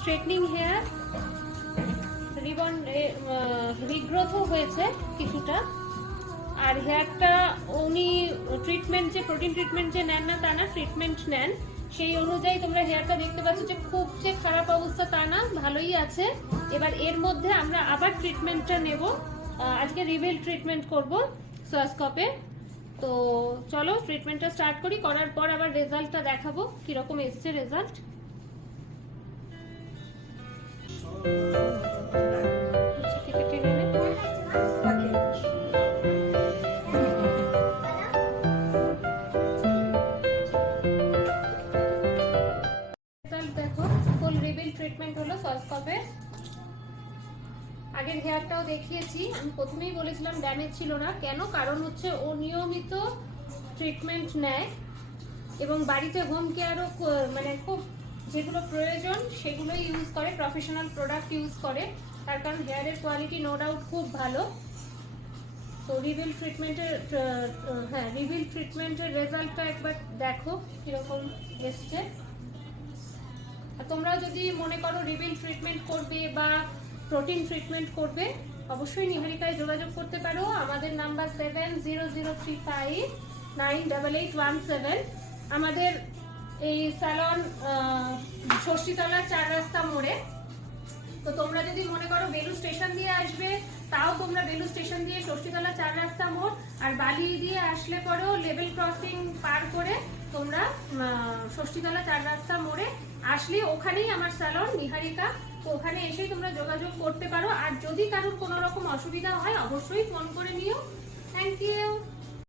Straightening hair, ribbon রিগ্রোথও হয়েছে কিছুটা। আর হেয়ারটা উনি ট্রিটমেন্ট যে প্রোটিন ট্রিটমেন্ট যে নেন না তা না, ট্রিটমেন্ট নেন, সেই অনুযায়ী তোমরা হেয়ারটা দেখতে পাচ্ছ যে খুব যে খারাপ অবস্থা তা না, ভালোই আছে। এবার এর মধ্যে আমরা আবার ট্রিটমেন্টটা নেব, আজকে রিভেল ট্রিটমেন্ট করব সোয়াস্কপে। তো চলো ট্রিটমেন্টটা স্টার্ট করি, করার পর আবার রেজাল্টটা দেখাবো কিরকম এসছে রেজাল্ট। দেখো ফুল রিভিল ট্রিটমেন্ট হলো সোয়াস্কপে। আগের হেয়ারটাও দেখিয়েছি, আমি প্রথমেই বলেছিলাম ড্যামেজ ছিল না, কেন? কারণ হচ্ছে ও নিয়মিত ট্রিটমেন্ট নেয় এবং বাড়িতে হোম কেয়ারও মানে খুব যেগুলো প্রয়োজন সেগুলো ইউজ করে, প্রফেশনাল প্রোডাক্ট ইউজ করে, তার কারণ হেয়ারের কোয়ালিটি নো ডাউট খুব ভালো। তো রিভিল ট্রিটমেন্টের রেজাল্টটা একবার দেখো কিরকম এসছে। আর তোমরাও যদি মনে করো রিভিল ট্রিটমেন্ট করবে বা প্রোটিন ট্রিটমেন্ট করবে, অবশ্যই নিহারিকায় যোগাযোগ করতে পারো। আমাদের নাম্বার 7003598817। আমাদের এই স্যালন ষষ্ঠীতলা 4 রাস্তা মোড়ে। তো তোমরা যদি মনে করো বেলু স্টেশন দিয়ে আসবে, তাও তোমরা বেলু স্টেশন দিয়ে ষষ্ঠীতলা 4 রাস্তা মোড়, আর বালি দিয়ে আসলে পরেও লেভেল ক্রসিং পার করে তোমরা ষষ্ঠীতলা 4 রাস্তা মোড়ে আসলে ওখানেই আমার স্যালন নিহারিকা। তো ওখানে এসেই তোমরা যোগাযোগ করতে পারো। আর যদি কারোর কোনো রকম অসুবিধা হয় অবশ্যই ফোন করে নিও। Thank you.